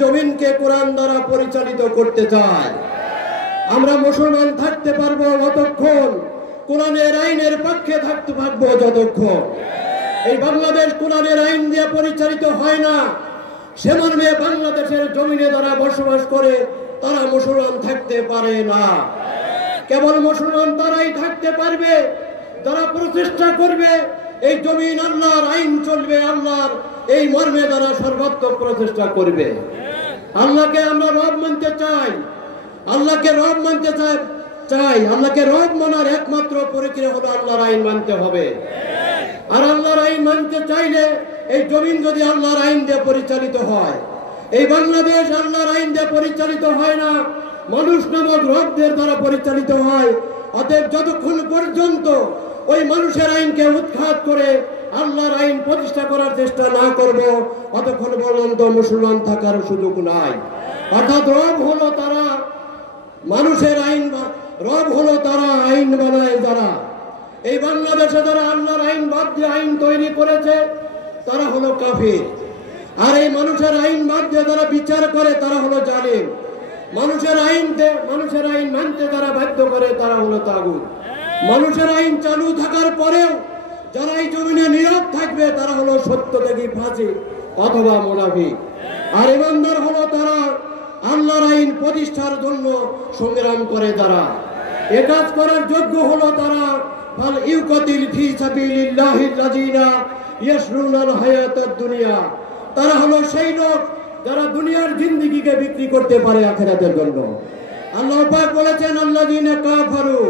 জমিনকে কোরআন দ্বারা পরিচালিত করতে চায়। আমরা মুসলমান থাকতে পারবো যতক্ষণ, কোরআনের আইনের পক্ষে থাকতে পারবো যতক্ষণ। এই বাংলাদেশ কোরআনের আইন দিয়ে পরিচালিত হয় না, সে মর্মে বাংলাদেশের জমিনে যারা বসবাস করে তারা মুসলমান থাকতে পারে না। কেবল মুসলমান তারাই থাকতে পারবে যারা প্রচেষ্টা করবে এই জমিন আল্লাহর আইন চলবে, আল্লাহর এই মর্মে যারা সর্বাত্মক প্রচেষ্টা করবে। আল্লাহকে আমরা রব মানতে চাই, আল্লাহকে রব মানতে চাই। আল্লাহকে রব মানার একমাত্র প্রক্রিয়া হলো আল্লাহর আইন মানতে হবে। আর আল্লাহর আইন মানতে চাইলে এই জমিন যদি আল্লাহর আইন দিয়ে পরিচালিত হয়, এই বাংলাদেশ আল্লাহর আইন দিয়ে পরিচালিত হয় না, মানুষ নামক রবদের দ্বারা পরিচালিত হয়। অতএব যতক্ষণ পর্যন্ত ওই মানুষের আইনকে উৎখাত করে আল্লাহর আইন প্রতিষ্ঠা করার চেষ্টা না করব, ততক্ষণ পর্যন্ত মুসলমান থাকার সুযোগ নাই। অর্থাৎ রব হলো তারা, মানুষের আইন, রব হলো তারা আইন বানায় যারা। এই বাংলাদেশে যারা আল্লাহর আইন বাদ দিয়ে আইন তৈরি করেছে তারা হলো কাফির। আর এই মানুষের আইন বাদ দিয়ে যারা বিচার করে তারা হলো জালিম। মানুষের আইন মানতে যারা বাধ্য করে তারা হলো তাগুত। মানুষের আইন চালু থাকার পরেও যারা এই জমিনে নীরব থাকবে তারা হলো সত্যত্যাগী, ফাসিক অথবা মুনাফিক। আর ইমানদার হলো তারা আল্লাহর আইন প্রতিষ্ঠার জন্য সংগ্রাম করে যারা। এ কাজ করার যোগ্য হলো তারা ফাল ইউকাতিল ফি সাবিলিল্লাহিল্লাযিনা ইয়াশরুনাল হায়াতাদ দুনিয়া। তারা হলো সেই লোক যারা দুনিয়ার জিন্দেগিকে বিক্রি করতে পারে আখিরাতের জন্য। আল্লাহ পাক বলেছেন আল্লাযিনা কাফারু,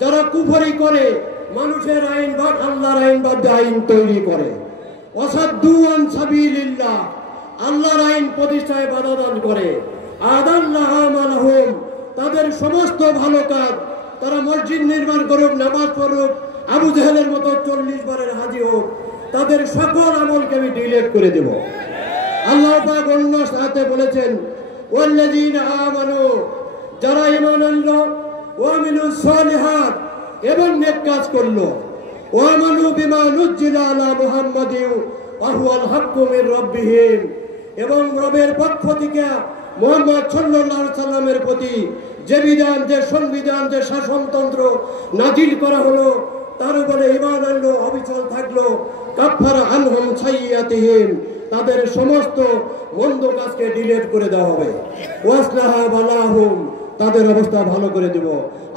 যারা কুফরি করে, মানুষের আইন বাদ আল্লাহর আইন বাদ দিয়ে আইন তৈরি করে। ওয়াসাদ্দু আন সাবিলিল্লাহ, আল্লাহর আইন প্রতিষ্ঠায় বাধা দান করে। আদাল্লাহু আমালহুম, তাদের সমস্ত ভালো কাজ, তারা মসজিদ নির্মাণ করুক, নামাজ পড়ুক, আবু জেহেলের মতো 40 বারের হাজি হোক, তাদের সকল আমলকে আমি ডিলিট করে দেব। আল্লাহ পাক অন্য সাথে বলেছেন ওয়াল্লাযীনা আমানু, যারা ঈমান আনলো, ওয়া আমিলুস সালিহাত, এবং নেক কাজ করলো, ওয়া আমানু বিমা নুজ্জিলা আলা মুহাম্মাদিন ওয়া হুয়াল হাক্কু মির রাব্বিহিম, এবং রবের পক্ষ থেকে মুহাম্মদ সাল্লাল্লাহু আলাইহি সাল্লামের প্রতি যে বিধান, যে সংবিধান, যে শাসনতন্ত্র নাজিল করা হলো তার উপরে ঈমান আনলো, অবিচল থাকলো, কাফারা আনহুম সাইয়্যাতিহিম, তাদের সমস্ত মন্দ কাজকে ডিলিট করে দেওয়া হবে। ওয়াসলাহা বালাহুম, তাদের অবস্থা ভালো করে দেব।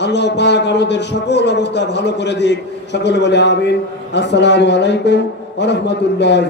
আল্লাহ পাক আমাদের সকল অবস্থা ভালো করে দিক। সকলে বলে আমিন। আসসালামু আলাইকুম ওয়া রাহমাতুল্লাহ।